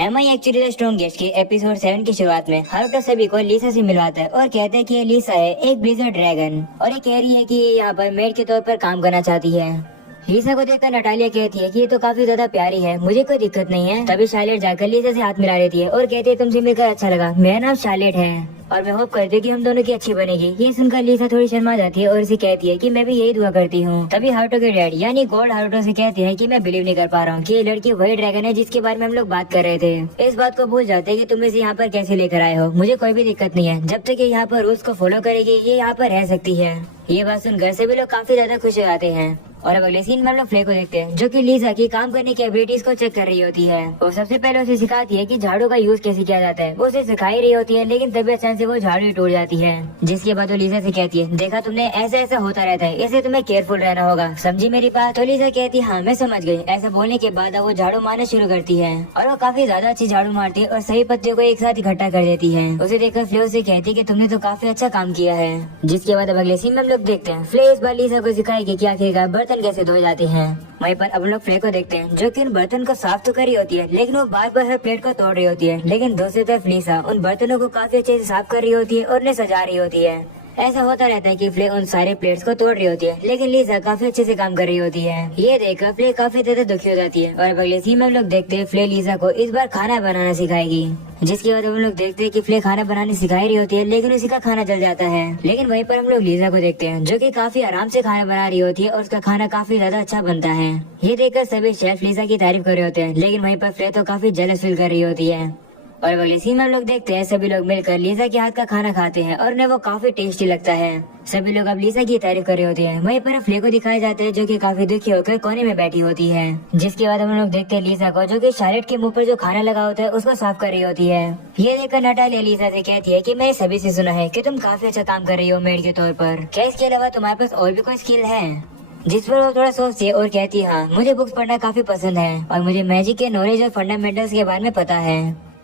M I actually the strongest के episode 7 की शुरुआत में हारुतो सभी को लीसा से मिलवाता है और कहता है कि ये लीसा है एक ब्लिज़र्ड ड्रैगन और ये कह रही है कि ये यहाँ पर मेड के तौर पर काम करना चाहती है। लीसा को देखकर नटालिया कहती है कि ये तो काफी ज्यादा प्यारी है, मुझे कोई दिक्कत नहीं है। तभी शार्लेट जाकर लीसा से हाथ मिला लेती है और कहती है तुमसे मिलकर अच्छा लगा, मेरा नाम शार्लेट है और मैं होप करती हूँ कि हम दोनों की अच्छी बनेगी। ये सुनकर लीसा थोड़ी शर्मा जाती है और उसे कहती है कि मैं भी यही दुआ करती हूँ। तभी हारुतो के डैड यानी गोल्ड हारुतो से कहते हैं कि मैं बिलीव नहीं कर पा रहा हूँ कि ये लड़की वही ड्रैगन है जिसके बारे में हम लोग बात कर रहे थे। इस बात को भूल जाते हैं कि तुम इसे यहाँ पर कैसे लेकर आए हो, मुझे कोई भी दिक्कत नहीं है, जब तक ये यहाँ पर रूल्स को फॉलो करेगी ये यहाँ पर रह सकती है। ये बात सुनकर सभी लोग काफी ज्यादा खुश हो जाते हैं। और अब अगले सीन में हम लोग फ्ले को देखते हैं जो कि लीसा की काम करने की एबिलिटीज को चेक कर रही होती है। वो सबसे पहले उसे सिखाती है कि झाड़ू का यूज कैसे किया जाता है। वो उसे सिखाई रही होती है लेकिन तभी अचानक से वो झाड़ू ही टूट जाती है। जिसके बाद वो लीसा से कहती है देखा तुमने ऐसा ऐसा होता रहता है, ऐसे तुम्हें केयरफुल रहना होगा, समझी मेरी बात। तो लीसा कहती है हाँ मैं समझ गई। ऐसा बोलने के बाद वो झाड़ू मारना शुरू करती है और वो काफी ज्यादा अच्छी झाड़ू मारती है और सही पत्तियों को एक साथ इकट्ठा कर देती है। उसे देखकर फ्ले उसे कहती है कि तुमने तो काफी अच्छा काम किया है। जिसके बाद अब अगले सीन में हम लोग देखते हैं फ्ले इस बार लीसा को सिखाएगी कि आखिरकार बर्तन कैसे धोए जाते हैं। वहीं पर अब लोग फ्ले को देखते हैं जो कि उन बर्तन को साफ तो कर रही होती है लेकिन वो बार बार हर प्लेट को तोड़ रही होती है। लेकिन दूसरी तरफ लीसा उन बर्तनों को काफी अच्छे से साफ कर रही होती है और उन्हें सजा रही होती है। ऐसा होता रहता है कि फ्ले उन सारे प्लेट्स को तोड़ रही होती है लेकिन लीसा काफी अच्छे से काम कर रही होती है। ये देखकर फ्ले काफी ज्यादा दुखी हो जाती है। और अगले सीन में हम लोग देखते हैं फ्ले लीसा को इस बार खाना बनाना सिखाएगी। जिसके बाद हम लोग देखते हैं कि फ्ले खाना बनाने सिखाई रही होती है लेकिन उसी का खाना जल जाता है। लेकिन वहीं पर हम लोग लीसा को देखते हैं जो कि काफी आराम से खाना बना रही होती है और उसका खाना काफी ज्यादा अच्छा बनता है। ये देखकर सभी शेफ लीसा की तारीफ कर रहे होते हैं लेकिन वहीं पर फ्ले तो काफी जेलस फील कर रही होती है। और अगले सीन में हम लोग देखते हैं सभी लोग मिलकर लीसा के हाथ का खाना खाते हैं और उन्हें वो काफी टेस्टी लगता है। सभी लोग अब लीसा की तारीफ कर रहे होते हैं। वहीं पर फ्ले को दिखाए जाते हैं जो कि काफी दुखी होकर कोने में बैठी होती है। जिसके बाद हम लोग देखते हैं लीसा को जो कि शार्लेट के मुंह पर जो खाना लगा होता है उसको साफ कर रही होती है। ये देखकर नटालिया लीसा से कहती है कि मैंने सभी से सुना है कि तुम काफी अच्छा काम कर रही हो मेड के तौर पर, क्या इसके अलावा तुम्हारे पास और भी कोई स्किल है? जिस पर वो थोड़ा सोचती है और कहती है हाँ मुझे बुक्स पढ़ना काफी पसंद है और मुझे मैजिक के नॉलेज और फंडामेंटल्स के बारे में पता है।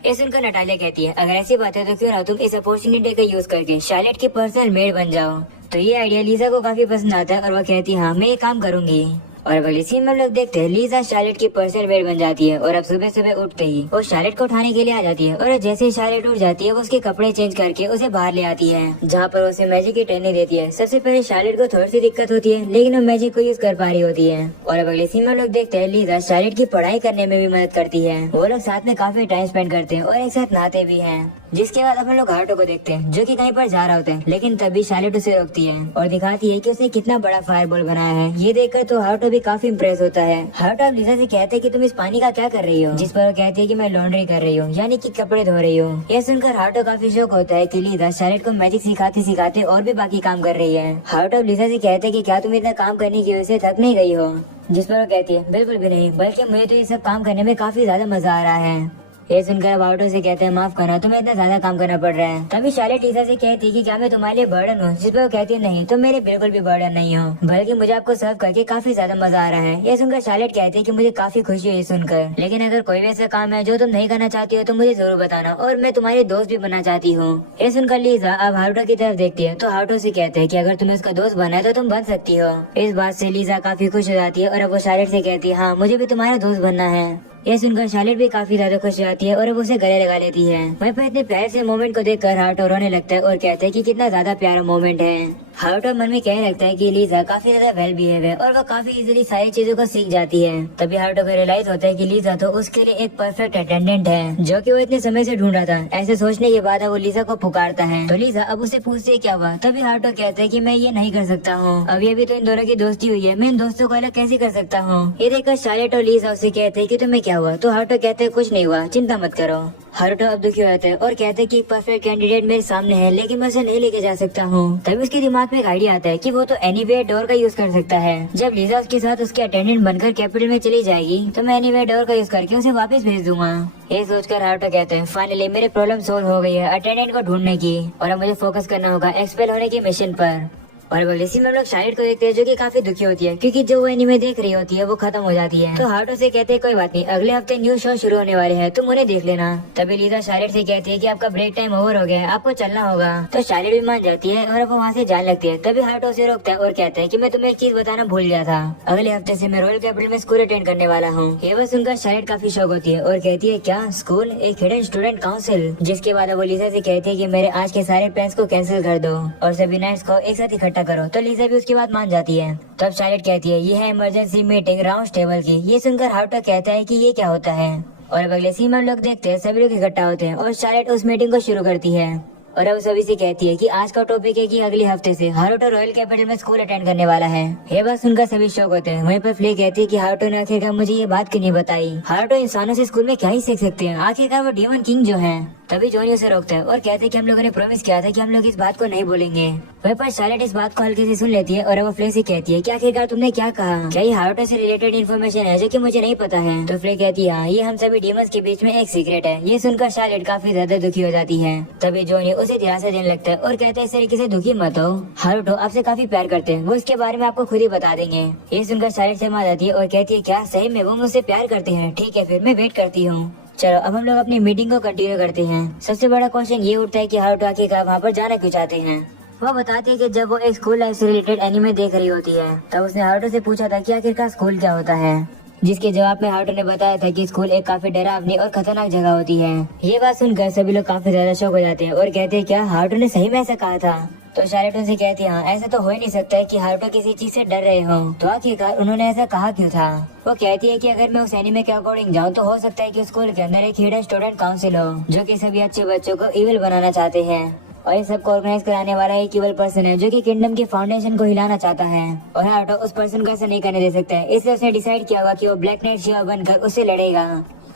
ये सुनकर नटालिया कहती है अगर ऐसी बात है तो क्यों ना तुम इस अपॉर्चुनिटी का यूज करके शार्लेट की पर्सनल मेड बन जाओ। तो ये आइडिया लीसा को काफी पसंद आता है और वो कहती है हाँ मैं ये काम करूंगी। और अगले सीन में हम लोग देखते हैं लीसा शार्लेट की पर्सनल मेड बन जाती है और अब सुबह सुबह उठते ही वो शार्लेट को उठाने के लिए आ जाती है और जैसे ही शार्लेट उठ जाती है वो उसके कपड़े चेंज करके उसे बाहर ले आती है जहाँ पर उसे मैजिक की ट्रेनिंग देती है। सबसे पहले शार्लेट को थोड़ी सी दिक्कत होती है लेकिन वो मैजिक को यूज कर पा रही होती है। और अब अगले सीन में लोग देखते हैं लीसा शार्लेट की पढ़ाई करने में भी मदद करती है। वो लोग साथ में काफी टाइम स्पेंड करते हैं और एक साथ नहाते भी हैं। जिसके बाद हम लोग हारुतो को देखते हैं जो कि कहीं पर जा रहा होता है लेकिन तभी शार्लेट उसे रोकती है और दिखाती है कि उसने कितना बड़ा फायरबॉल बनाया है। ये देखकर तो हारुतो भी काफी इम्प्रेस होता है। हारुतो अब लीसा से कहते हैं कि तुम इस पानी का क्या कर रही हो, जिस पर वो कहती है कि मैं लॉन्ड्री कर रही हूँ यानी कि कपड़े धो रही हूँ। यह सुनकर हारुतो काफी शौक होता है कि लीसा शार्लेट को मैजिक सिखाते सिखाते और भी बाकी काम कर रही है। हारुतो अब लीसा से कहते हैं कि क्या तुम इतना काम करने की वजह से थक नहीं गई हो? जिस पर वो कहती है बिल्कुल भी नहीं, बल्कि मुझे तो ये सब काम करने में काफी ज्यादा मजा आ रहा है। ये सुनकर हारुतो से कहते हैं माफ करना तुम्हें इतना ज्यादा काम करना पड़ रहा है। तभी शार्लेट लीसा से कहती है कि क्या मैं तुम्हारे लिए बर्डन हूँ? जिस पर वो कहती है नहीं तुम मेरे बिल्कुल भी बर्डन नहीं हो, बल्कि मुझे आपको सर्व करके काफी ज्यादा मजा आ रहा है। ये सुनकर शार्लेट कहती है कि मुझे काफी खुशी हुई सुनकर, लेकिन अगर कोई भी ऐसा काम है जो तुम नहीं करना चाहती हो तो मुझे जरूर बताना और मैं तुम्हारे दोस्त भी बनना चाहती हूँ। ये सुनकर लीसा अब हारुतो की तरफ देखती है तो हारुतो से कहते हैं कि अगर तुम्हें उसका दोस्त बनना है तो तुम बन सकती हो। इस बात से लीसा काफी खुश हो जाती है और अब वो शार्लेट से कहती है हाँ मुझे भी तुम्हारा दोस्त बनना है। यह सुनकर शार्लेट भी काफी ज्यादा खुश हो जाती है और अब उसे गले लगा लेती है। वहीं पर इतने प्यारे से मोमेंट को देखकर हारुतो रोने लगता है और कहता है कि कितना ज्यादा प्यारा मोमेंट है। हारुतो मन में कहने लगता है कि लीसा काफी ज्यादा वेल बिहेव है और वो काफी इजीली सारी चीजों को सीख जाती है। तभी हारुतो को रियलाइज होता है कि लीसा तो उसके लिए एक परफेक्ट अटेंडेंट है जो कि वो इतने समय से ढूंढ रहा था। ऐसे सोचने के बाद वो लीसा को पुकारता है तो लीसा अब उसे पूछती है क्या हुआ। तभी हारुतो कहता है कि मैं ये नहीं कर सकता हूँ, अभी तो इन दोनों की दोस्ती हुई है, मैं इन दोस्तों को अलग कैसे कर सकता हूँ। ये देखकर शार्लेट और लीसा उसे कहते हैं कि तुम्हें क्या हुआ। तो हारुतो कहते हैं कुछ नहीं हुआ, चिंता मत करो। हारुतो अब दुखी हो जाता है और कहते हैं कि एक परफेक्ट कैंडिडेट मेरे सामने है लेकिन मैं उसे नहीं लेके जा सकता हूँ। तभी उसके दिमाग में एक आइडिया आता है कि वो तो एनीवेयर डोर का यूज कर सकता है। जब लीसा उसके साथ उसके अटेंडेंट बनकर कैपिटल में चली जाएगी तो मैं एनीवेयर डोर का यूज करके उसे वापस भेज दूंगा। ये सोचकर हारुतो कहते हैं फाइनली मेरे प्रॉब्लम सोल्व हो गई है अटेंडेंट को ढूंढने की और अब मुझे फोकस करना होगा एक्सपेल होने की मिशन पर। और अगले सीन में हम लोग शार्लेट को देखते हैं जो कि काफी दुखी होती है क्योंकि जो वो एनीमे देख रही होती है वो खत्म हो जाती है। तो हार्टो से कहते हैं कोई बात नहीं, अगले हफ्ते न्यू शो शुरू होने वाले हैं, तुम उन्हें देख लेना। तभी लीजा शार्लेट से कहती है कि आपका ब्रेक टाइम ओवर हो गया है, आपको चलना होगा। तो शार्लेट भी मान जाती है और अब वो वहाँ से जाने लगती है। तभी हार्टो से रोकता है और कहता है कि मैं तुम्हें एक चीज बताना भूल गया था, अगले हफ्ते से मैं रॉयल कैपिटल में स्कूल अटेंड करने वाला हूँ। ये बस सुनकर शार्लेट काफी शौक होती है और कहती है क्या स्कूल, एक हिडन स्टूडेंट काउंसिल। जिसके बाद वो लीजा से कहती है कि मेरे आज के सारे प्लान्स को कैंसिल कर दो और सभी नाइट्स को एक साथ इकट्ठा करो। तो लीजा भी उसकी बात मान जाती है। तब शार्लेट कहती है ये है इमरजेंसी मीटिंग राउंड टेबल की। ये सुनकर हार्टो कहता है कि ये क्या होता है। और अब अगले सीन में हम लोग देखते हैं सभी लोग इकट्ठा होते हैं और शार्लेट उस मीटिंग को शुरू करती है और अब सभी से कहती है कि आज का टॉपिक है कि अगले हफ्ते से हार्टो रॉयल कैपिटल में स्कूल अटेंड करने वाला है। ये बात सुनकर सभी शौक होते हैं। वहीं पर फ्ले कहती है कि हार्टो ने आखिरकार मुझे ये बात क्यों नहीं बताई। हार्टो इंसानों से स्कूल में क्या ही सीख सकते हैं, आखिरकार वो डीमन किंग जो है। तभी जॉनी उसे रोकता है और कहते हैं कि हम लोगों ने प्रॉमिस किया था कि हम लोग इस बात को नहीं बोलेंगे। वहीं पर शार्लेट इस बात को हल्के से सुन लेती है और वो फ्ले से कहती है कि आखिरकार तुमने क्या कहा, क्या ये हार्टो से रिलेटेड इन्फॉर्मेशन है जो कि मुझे नहीं पता है। तो फ्ले कहती है हाँ, ये हम सभी डीमंस के बीच में एक सीक्रेट है। ये सुनकर शार्लेट काफी ज्यादा दुखी हो जाती है। तभी जॉनी उसे दिलासा देने लगता है और कहता है इस तरीके से दुखी मत हो, हार्टो आपसे काफी प्यार करते हैं, वो इसके बारे में आपको खुद ही बता देंगे। ये सुनकर शार्लेट शर्मा जाती है और कहती है क्या सही में वो मुझसे प्यार करते हैं, ठीक है फिर मैं वेट करती हूँ। चलो अब हम लोग अपनी मीटिंग को कंटिन्यू करते हैं। सबसे बड़ा क्वेश्चन ये उठता है कि हार्टो आखिरकार वहाँ पर जाना क्यों चाहते हैं। वो बताती है कि जब वो एक स्कूल लाइफ से रिलेटेड एनीमे देख रही होती है तब उसने हार्टो से पूछा था कि आखिरकार स्कूल क्या होता है, जिसके जवाब में हार्टो ने बताया था कि स्कूल एक काफी डरावनी और खतरनाक जगह होती है। ये बात सुनकर सभी लोग काफी ज्यादा शॉक हो जाते हैं और कहते हैं क्या हार्टो ने सही में ऐसा कहा था। तो शार्लेट उनसे कहती है हाँ, ऐसा तो हो ही नहीं सकता है कि हार्टो किसी चीज से डर रहे हो, तो आखिरकार उन्होंने ऐसा कहा क्यों था। वो कहती है कि अगर मैं उस एनीमे के अकॉर्डिंग जाऊँ तो हो सकता है कि स्कूल के अंदर एक हिडन स्टूडेंट काउंसिल हो जो कि सभी अच्छे बच्चों को इविल बनाना चाहते हैं और ये सबको ऑर्गेनाइज कराने वाला एक इविल पर्सन है जो कि किंगडम के फाउंडेशन को हिलाना चाहता है और हार्टो उस पर्सन को ऐसा नहीं करने दे सकता है। इसलिए उसने डिसाइड किया होगा कि वो ब्लैक नाइट शिवा बनकर उससे लड़ेगा।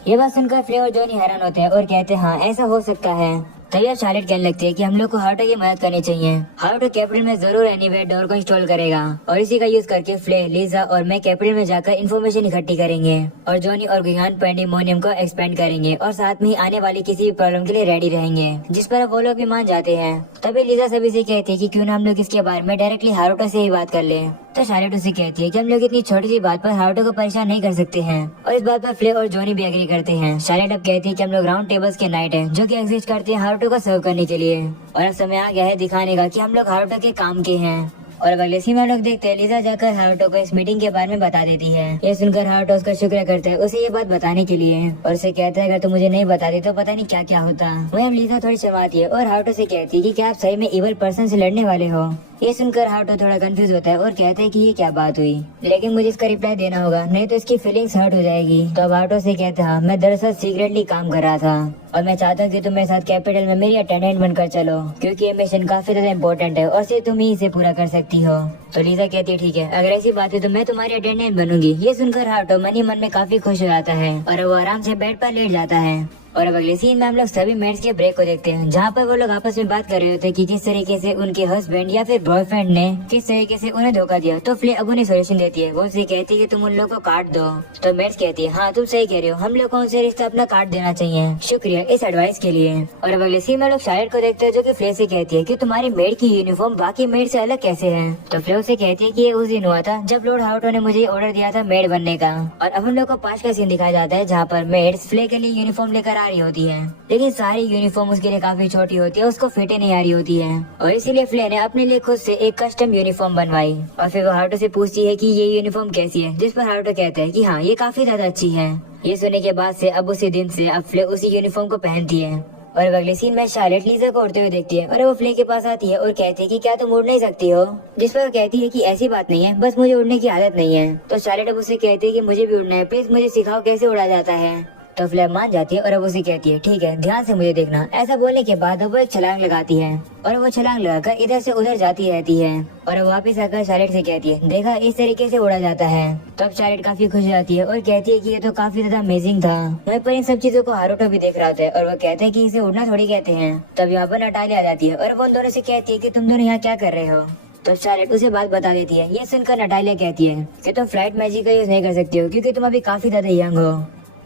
ये बात सुनकर फ्ले और जॉनी हैरान होते हैं और कहते हैं हाँ ऐसा हो सकता है। तैयार शार्लेट कहने लगती है कि हम लोग को हार्टो की मदद करनी चाहिए। हार्टो कैपिटल में जरूर एनीवे डोर को इंस्टॉल करेगा और इसी का यूज करके फ्ले, लीजा और मैं कैपिटल में जाकर इन्फॉर्मेशन इकट्ठी करेंगे और जॉनी और गिगान पैंडेमोनियम को एक्सपेंड करेंगे और साथ में ही आने वाली किसी भी प्रॉब्लम के लिए रेडी रहेंगे, जिस पर वो लोग भी मान जाते हैं। तभी लीजा सभी से कहती है कि क्यों ना हम लोग इसके बारे में डायरेक्टली हार्टो से ही बात कर ले। तो शार्लेट उसे कहती है कि हम लोग इतनी छोटी सी बात पर हार्टो को परेशान नहीं कर सकते हैं और इस बात पर फ्ले और जॉनी भी एग्री करते हैं। शार्लेट अब कहती है कि हम लोग राउंड टेबल्स के नाइट है जो कि एग्जिस्ट करते हैं हार्टो को सर्व करने के लिए और अब समय आ गया है दिखाने का कि हम लोग हार्टो के काम के हैं। और अब अगले सीन में लोग देखते हैं लीजा जाकर हार्टो को इस मीटिंग के बारे में बता देती है। ये सुनकर हार्टो उसका शुक्र करता है उसे ये बात बताने के लिए और उसे कहता है अगर तुम मुझे नहीं बताती तो पता नहीं क्या क्या होता। वही अब लीजा थोड़ी शर्माती है और हार्टो से कहती है कि क्या आप सही में इवल पर्सन से लड़ने वाले हो। ये सुनकर हार्टो थोड़ा कंफ्यूज होता है और कहता है कि ये क्या बात हुई, लेकिन मुझे इसका रिप्लाई देना होगा नहीं तो इसकी फीलिंग्स हर्ट हो जाएगी। तो अब हार्टो से कहता है मैं दरअसल सीक्रेटली काम कर रहा था और मैं चाहता हूँ कि तुम मेरे साथ कैपिटल में मेरी अटेंडेंट बनकर चलो क्योंकि ये मिशन काफी ज्यादा इम्पोर्टेंट है और सिर्फ तुम ही इसे पूरा कर सकती हो। तो लीजा कहती है ठीक है, अगर ऐसी बात है तो मैं तुम्हारी अटेंडेंट बनूंगी। ये सुनकर हार्टो मन ही मन में काफी खुश हो जाता है और वो आराम से बेड पर लेट जाता है। और अब अगले सीन में हम लोग सभी मेट्स के ब्रेक को देखते हैं जहाँ पर वो लोग आपस में बात कर रहे होते हैं कि किस तरीके से उनके हस्बैंड या फिर बॉयफ्रेंड ने किस तरीके से उन्हें धोखा दिया। तो फ्ले अब उन्हें सोल्यूशन देती है, वो उसे कहती है कि तुम उन लोगों को काट दो। तो मेट्स कहती है हाँ तुम सही कह रहे हो, हम लोग को उनसे रिश्ता अपना काट देना चाहिए, शुक्रिया इस एडवाइस के लिए। और अब अगले सीन में लोग शार्लेट को देखते हैं जो कि फ्ले से कहती है कि तुम्हारी मेड की यूनिफॉर्म बाकी मेड से अलग कैसे है। तो फ्ले उसे कहती है कि ये उस दिन हुआ था जब लॉर्ड हार्टो ने मुझे ऑर्डर दिया था मेड बनने का। और अब हम लोग को पास का सीन दिखाया जाता है जहाँ पर मेड्स फ्ले के लिए यूनिफॉर्म लेकर आ रही होती है, लेकिन सारी यूनिफॉर्म उसके लिए काफी छोटी होती है, उसको फिट ही नहीं आ रही होती है और इसीलिए फ्ले ने अपने लिए खुद से एक कस्टम यूनिफॉर्म बनवाई। और फिर वो हार्टो से पूछती है कि ये यूनिफॉर्म कैसी है, जिस पर हार्टो कहता है कि हाँ ये काफी ज्यादा अच्छी है। ये सुनने के बाद से अब उसी दिन से अब फ्ले उसी यूनिफॉर्म को पहनती है। और अब अगले सीन में शार्लेट लीजा को उड़ते हुए देखती है और वो फ्ले के पास आती है और कहती है कि क्या तुम उड़ नहीं सकती हो, जिस पर वो कहती है कि ऐसी बात नहीं है, बस मुझे उड़ने की आदत नहीं है। तो शार्लेट अब उसे कहती है कि मुझे भी उड़ना है, प्लीज मुझे सिखाओ कैसे उड़ा जाता है। तो फ्ले मान जाती है और अब उसे कहती है ठीक है ध्यान से मुझे देखना। ऐसा बोलने के बाद अब वो एक छलांग लगाती है और वो छलांग लगाकर इधर से उधर जाती रहती है और वापस आकर शार्लेट से कहती है देखा इस तरीके से उड़ा जाता है। तो अब शार्लेट काफी खुश हो जाती है और कहती है कि ये तो काफी ज्यादा अमेजिंग था। वहीं पर इन सब चीजों को हार्टो भी देख रहा होता है और वो कहते हैं कि इसे उड़ना थोड़ी कहते हैं। तब यहाँ पर नटाली आ जाती है और वो उन दोनों से कहती है कि तुम दोनों यहाँ क्या कर रहे हो। तो शार्लेट उसे बात बता देती है। ये सुनकर नटालिया कहती है कि तुम फ्लाइट मैजिक का यूज नहीं कर सकती हो क्योंकि तुम अभी काफी ज्यादा यंग हो।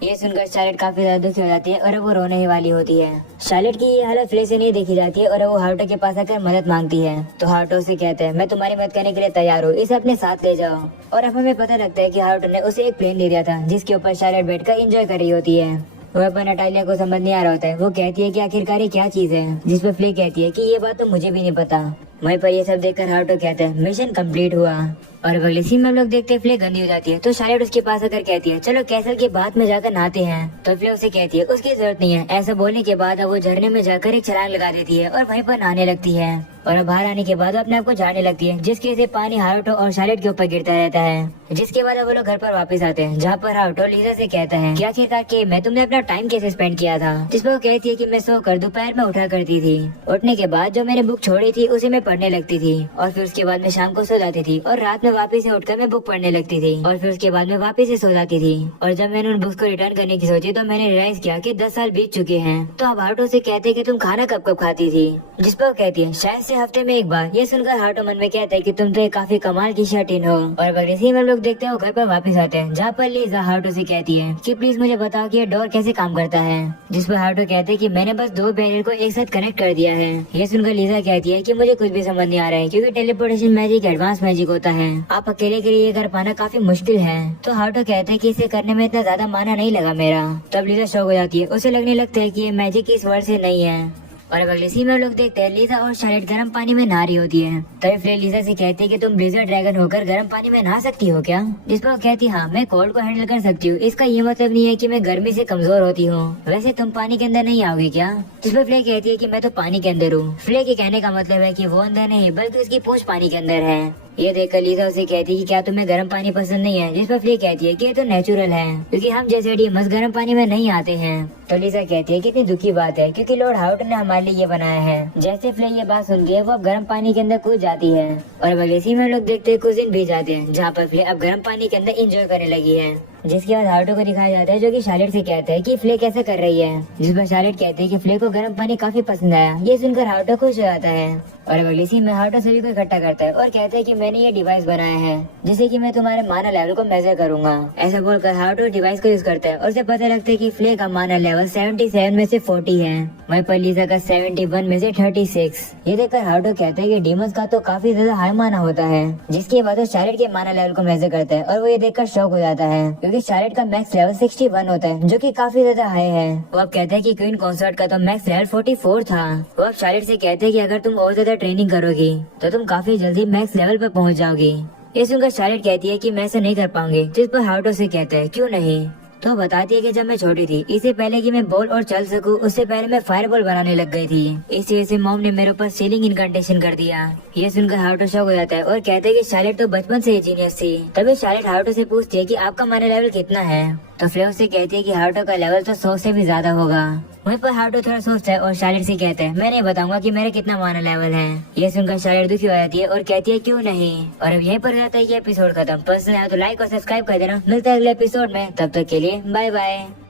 ये सुनकर शार्लेट काफी ज्यादा दुखी हो जाती है और वो रोने ही वाली होती है। शार्लेट की ये हालत फ्ले से नहीं देखी जाती है और वो हार्टो के पास आकर मदद मांगती है। तो हार्टो से कहते हैं मैं तुम्हारी मदद करने के लिए तैयार हूँ, इसे अपने साथ ले जाओ। और अब हमें पता लगता है कि हार्टो ने उसे एक प्लेन दे दिया था जिसके ऊपर शार्लेट बैठकर एंजॉय कर रही होती है। वह पर नटालिया को समझ नहीं आ रहा होता है। वो कहती है कि आखिरकार ये क्या चीज है, जिस पर फ्ले कहती है कि ये बात तो मुझे भी नहीं पता। वहीं पर ये सब देखकर हार्टो कहता है मिशन कंप्लीट हुआ। और अगले सीन में हम लोग देखते हैं फ्ले गंदी हो जाती है तो शार्लेट उसके पास आकर कहती है चलो कैसल के बाद में जाकर नहाते हैं। तो फ्ले उसे कहती है उसकी जरूरत नहीं है। ऐसा बोलने के बाद अब वो झरने में जाकर एक छलांग लगा देती है और वहीं पर नहाने लगती है। और अब बाहर आने के बाद अपने आप को झाड़ने लगती है जिसकी वजह से पानी हार्टो और शार्लेट के ऊपर गिरता रहता है। जिसके बाद अब वो लोग घर पर वापस आते हैं जहाँ पर हार्टो लीजा से कहता है कि आखिरकार के मैं तुमने अपना टाइम कैसे स्पेंड किया था। जिस पर वो कहती है कि मैं सोकर दोपहर में उठा करती थी, उठने के बाद जो मैंने बुक छोड़ी थी उसे मैं पढ़ने लगती थी और फिर उसके बाद में शाम को सो जाती थी और रात में वापस से उठकर मैं बुक पढ़ने लगती थी और फिर उसके बाद में वापस से सो जाती थी। और जब मैंने उन बुक्स को रिटर्न करने की सोची तो मैंने रियलाइज किया कि 10 साल बीत चुके हैं। तो अब हार्टो से कहते हैं कि तुम खाना कब कब खाती थी, जिस पर वो कहती है शायद से हफ्ते में एक बार। ये सुनकर हार्टो मन में कहता है कि तुम तो एक काफी कमाल की शर्टीन हो। और अगले सीन में लोग देखते हैं वो घर पर वापस आते हैं जहाँ पर लीजा हार्टो से कहती है कि प्लीज मुझे बताओ कि ये डोर कैसे काम करता है। जिस पर हार्टो कहते हैं कि मैंने बस 2 बैरियर को एक साथ कनेक्ट कर दिया है। ये सुनकर लीजा कहती है कि मुझे कुछ भी समझ नहीं आ रहा है क्योंकि टेलीपोर्टेशन मैजिक एडवांस मैजिक होता है, आप अकेले के लिए कर पाना काफी मुश्किल है। तो हार्टो कहते हैं कि इसे करने में इतना ज्यादा माना नहीं लगा मेरा। तब लीजा शौक हो जाती है, उसे लगने लगता है कि ये मैजिक इस वर्ल्ड से नहीं है। और अब अगले सीन में लोग देखते हैं लीजा और शार्लेट गर्म पानी में नहा रही होती है। तभी फ्ले लीजा से कहती है कि तुम ब्लिज़र्ड ड्रैगन होकर गर्म पानी में नहा सकती हो क्या। जिस पर वो कहती है हाँ मैं कोल्ड को हैंडल कर सकती हूँ, इसका ये मतलब नहीं है कि मैं गर्मी से कमजोर होती हूँ। वैसे तुम पानी के अंदर नहीं आओगे क्या। जिस पर फ्ले कहती है कि मैं तो पानी के अंदर हूँ। फ्ले के कहने का मतलब है कि वो अंदर नहीं बल्कि उसकी पूंछ पानी के अंदर है। ये देखकर लीजा उसे कहती है कि क्या तुम्हें गर्म पानी पसंद नहीं है। जिस पर फ्ले कहती है कि ये तो नेचुरल है क्योंकि हम जैसे डीमंस गर्म पानी में नहीं आते हैं। तो लीजा कहती है कितनी दुखी बात है क्योंकि लॉर्ड हार्टो ने हमारे लिए ये बनाया है। जैसे फ्ले ये बात सुनती है वो अब गर्म पानी के अंदर कूद जाती है। और अब अगले सीन में लोग देखते हैं कुछ दिन बीत जाते हैं जहाँ पर फ्ले अब गर्म पानी के अंदर एंजॉय करने लगी है। जिसके बाद हार्टो को दिखाया जाता है जो कि शार्लेट से कहता है कि फ्ले कैसे कर रही है। जिस पर शार्लेट कहती है कि फ्ले को गर्म पानी काफी पसंद आया। ये सुनकर हार्टो खुश हो जाता है। और अब अगली सीन में हार्टो सभी को इकट्ठा करता है और कहता है कि मैंने ये डिवाइस बनाया है जिससे कि मैं तुम्हारे माना लेवल को मेजर करूंगा। ऐसा बोलकर हार्टो डिवाइस को यूज करता है और उसे पता लगता है कि फ्ले का माना लेवल 77 में से 40 है, वहीं पर लीजा का 71 में से 36। ये देखकर हार्टो कहता है कि डीमंस का तो काफी ज्यादा हाई माना होता है। जिसके बाद वो शार्लेट के माना लेवल को मेजर करता है और वो ये देखकर शॉक हो जाता है क्योंकि शार्लेट का मैक्स लेवल 61 होता है जो कि काफी ज्यादा हाई है। वो अब कहते हैं कि क्वीन कंसर्ट का तो मैक्स लेवल 44 था। वो अब शार्लेट से कहते हैं कि अगर तुम और ज्यादा ट्रेनिंग करोगी तो तुम काफी जल्दी मैक्स लेवल पर पहुंच जाओगी। ये सुनकर शार्लेट कहती है कि मैं ऐसा नहीं कर पाऊंगी। जिस पर हार्टो से कहता है क्यों नहीं। तो बताती है कि जब मैं छोटी थी इससे पहले कि मैं बॉल और चल सकूं उससे पहले मैं फायर बॉल बनाने लग गई थी। इस वजह से मॉम ने मेरे ऊपर सीलिंग इनकंटेशन कर दिया। ये सुनकर हार्टो शॉक हो जाता है और कहते हैं कि शार्लेट तो बचपन से ही जीनियस थी। तभी शार्लेट हार्टो से पूछती है कि आपका माना लेवल कितना है। तो फ्ले उससे कहती है कि हार्टो का लेवल तो 100 से भी ज्यादा होगा। वहीं पर हार्टो थोड़ा सोचता है और शार्लेट से कहता है मैं नहीं बताऊंगा कि मेरा कितना माना लेवल है। ये सुनकर शार्लेट दुखी हो जाती है और कहती है क्यों नहीं। और अब यहीं पर जाता है ये एपिसोड खत्म। पसंद आया तो लाइक और सब्सक्राइब कर देना। मिलता है अगले एपिसोड में, तब तक के लिए बाय बाय।